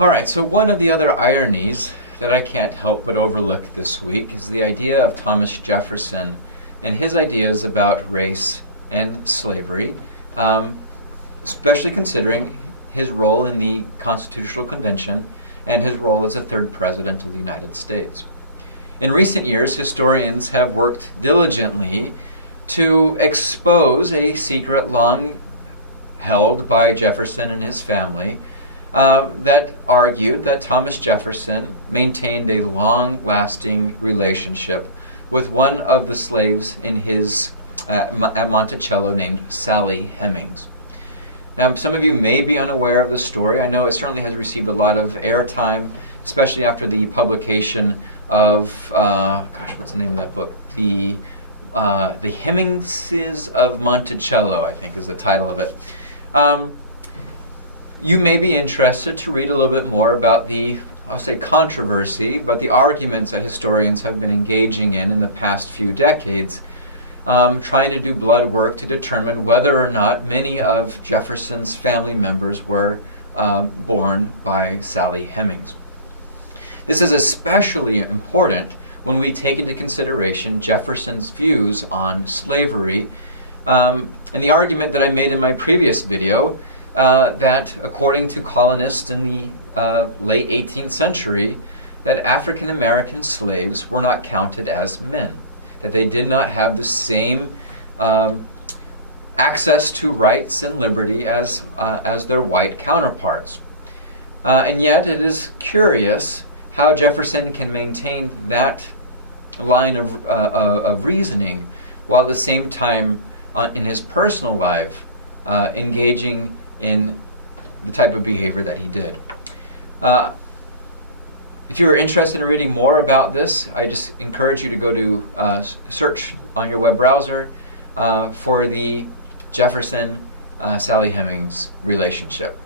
All right, so one of the other ironies that I can't help but overlook this week is the idea of Thomas Jefferson and his ideas about race and slavery, especially considering his role in the Constitutional Convention and his role as the third president of the United States. In recent years, historians have worked diligently to expose a secret long held by Jefferson and his family that argued that Thomas Jefferson maintained a long-lasting relationship with one of the slaves in his at Monticello named Sally Hemmings. Now, some of you may be unaware of the story. I know it certainly has received a lot of airtime, especially after the publication of, what's the name of that book? The Hemmingses of Monticello, I think is the title of it. You may be interested to read a little bit more about the, I'll say controversy, but the arguments that historians have been engaging in the past few decades, trying to do blood work to determine whether or not many of Jefferson's family members were born by Sally Hemings. This is especially important when we take into consideration Jefferson's views on slavery, and the argument that I made in my previous video, that according to colonists in the late 18th century, that African American slaves were not counted as men, that they did not have the same access to rights and liberty as their white counterparts. And yet it is curious how Jefferson can maintain that line of reasoning while at the same time in his personal life engaging in the type of behavior that he did. If you're interested in reading more about this, I just encourage you to go to search on your web browser for the Jefferson-Sally Hemings relationship.